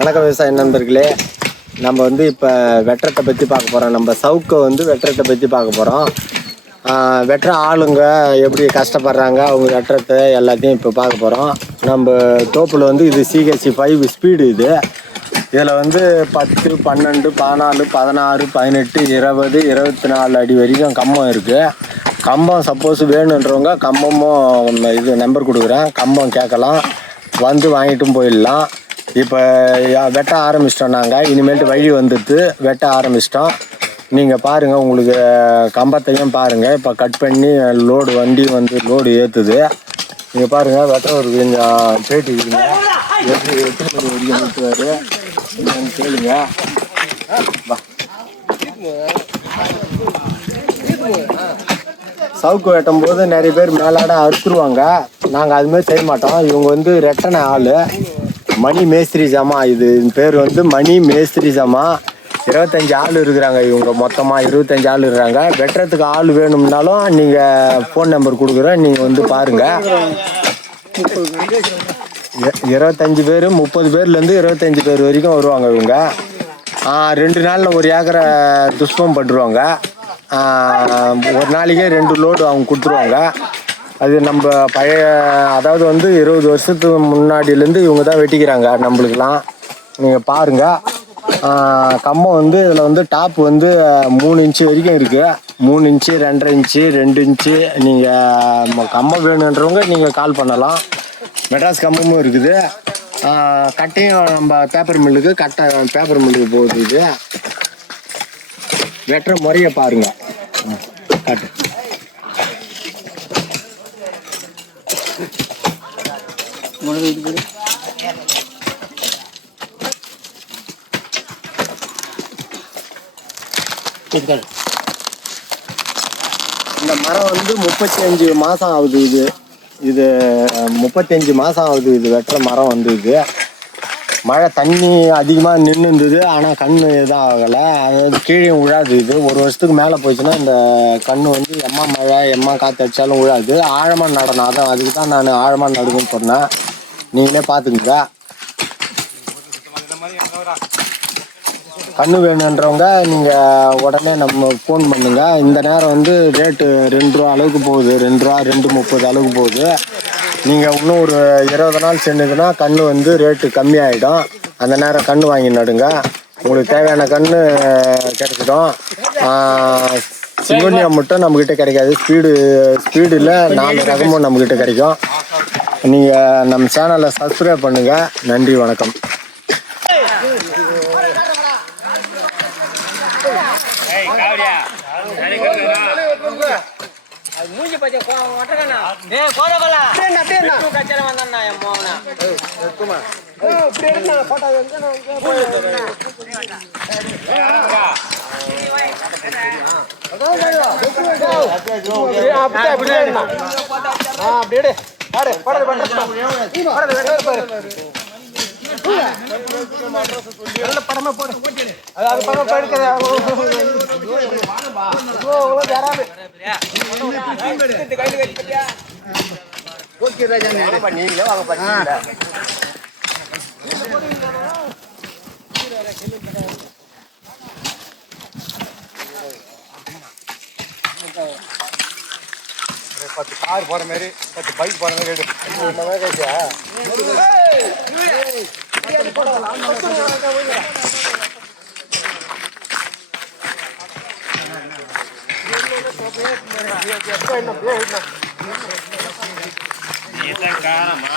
வணக்கம் விவசாய நண்பர்களே. நம்ம வந்து இப்போ வெட்டுறதை பற்றி பார்க்க போகிறோம். நம்ம சவுக்கை வந்து வெட்டுறதை பற்றி பார்க்க போகிறோம். வெட்டுற ஆளுங்க எப்படி கஷ்டப்படுறாங்க, அவங்க வெட்டுறதை எல்லாத்தையும் இப்போ பார்க்க போகிறோம். நம்ம தோப்பில் வந்து இது சிஹெச்சி 5 ஸ்பீடு. இதில் வந்து 10, 12, 14, 16, 18, 20, 24 அடி வரைக்கும் கம்பம் இருக்குது. கம்பம் சப்போஸ் வேணுன்றவங்க கம்பமும் இது நம்பர் கொடுக்குறேன், கம்பம் கேட்கலாம், வந்து வாங்கிட்டும் போயிடலாம். இப்போ வெட்ட ஆரம்பிச்சிட்டோம். நாங்கள் இனிமேல்ட்டு வழி வந்துட்டு வெட்ட ஆரம்பிச்சிட்டோம். நீங்கள் பாருங்கள், உங்களுக்கு கம்பத்தையும் பாருங்கள். இப்போ கட் பண்ணி லோடு வண்டி வந்து லோடு ஏற்றுது. நீங்கள் பாருங்கள், வெட்ட ஒரு கொஞ்சம் பேட்டி இருக்குங்க. எப்படி 8 மணி வரைக்கும் நிறுத்துவார் என்னன்னு கேளுங்க. சவுக்கு வெட்டும் போது நிறைய பேர் மேலாட அறுத்துருவாங்க. நாங்கள் அதுமாதிரி செய்ய மாட்டோம். இவங்க வந்து ரெட்டனை ஆள், மணி மேஸ்திரி ஜமா. இது பேர் வந்து மணி மேஸ்திரி ஜமா. 25 ஆள் இருக்கிறாங்க. இவங்க மொத்தமாக 25 ஆள் இருக்கிறாங்க. வெட்டுறதுக்கு ஆள் வேணும்னாலும் நீங்கள் ஃபோன் நம்பர் கொடுக்குறேன், நீங்கள் வந்து பாருங்கள். 25 பேர், 30 பேர்லேருந்து 25 பேர் வரைக்கும் வருவாங்க இவங்க. 2 நாளில் ஒரு ஏக்கரை துஷ்பம் பண்ணுருவாங்க. ஒரு நாளைக்கே 2 லோடு அவங்க கொடுத்துருவாங்க. அது நம்ம பழைய, அதாவது வந்து 20 வருஷத்துக்கு முன்னாடியிலேருந்து இவங்க தான் வெட்டிக்கிறாங்க நம்மளுக்கெல்லாம். நீங்கள் பாருங்கள், கம்பம் வந்து இதில் வந்து டாப் வந்து 3 இன்ச்சு வரைக்கும் இருக்குது. 3 இன்ச்சு, 2.5 இன்ச்சு, 2 இன்ச்சு. நீங்கள் கம்பம் வேணுன்றவங்க நீங்கள் கால் பண்ணலாம். மெட்ராஸ் கம்பமும் இருக்குது. கட்டையும் நம்ம பேப்பர் மில்லுக்கு, கட்டை பேப்பர் மில்லுக்கு போகுது. இது வெட்டுற முறையை பாருங்கள். கட்டு இந்த மரம் வந்து 35 மாதம் ஆகுது. இது 35 மாதம் ஆகுது இது வெட்டுற மரம் வந்து. இது மழை தண்ணி அதிகமாக நின்று இருந்தது, ஆனால் கண் எதுவும் ஆகலை. அதாவது கீழே விழாது. இது ஒரு வருஷத்துக்கு மேலே போச்சுன்னா இந்த கண் வந்து எம்மா மழை எம்மா காற்று அடித்தாலும் விழாது. ஆழமாக நடணும். அதான் அதுக்கு தான் நான் ஆழமாக நடுங்கன்னு சொன்னேன். நீங்களே பார்த்துக்குங்க. கண்ணு வேணுன்றவங்க நீங்கள் உடனே நம்ம ஃபோன் பண்ணுங்கள். இந்த நேரம் வந்து ரேட்டு 2 ரூபா அளவுக்கு போகுது. 2 ரூபா 2.30 அளவுக்கு போகுது. நீங்கள் இன்னும் ஒரு 20 நாள் சென்றுதுன்னா கன்று வந்து ரேட்டு கம்மியாகிடும். அந்த நேரம் கன்று வாங்கி நடுங்க. உங்களுக்கு தேவையான கன்று கிடைச்சிடும். சிங்கோனியா மட்டும் நம்மக்கிட்ட கிடைக்காது. ஸ்பீடில் 4 ரகமும் நம்மக்கிட்ட கிடைக்கும். நீங்கள் நம்ம சேனலை சப்ஸ்கிரைப் பண்ணுங்கள். நன்றி, வணக்கம். மூஞ்சி பத்தி ஒட்டகனா ஏ கோரபல தேனா தேனா தூ கச்சர வந்தன்னா என் மோனா குமா இப்படி எடுனா போட்டோ வந்து நான் நல்ல படமா போடு. அது படமா எடுக்கற ஓகே ராஜா, நீங்களே வாங்க பாத்தீங்களா. பத்து கார் போற மாதிரி 10 பைக் போற மாதிரி காரமா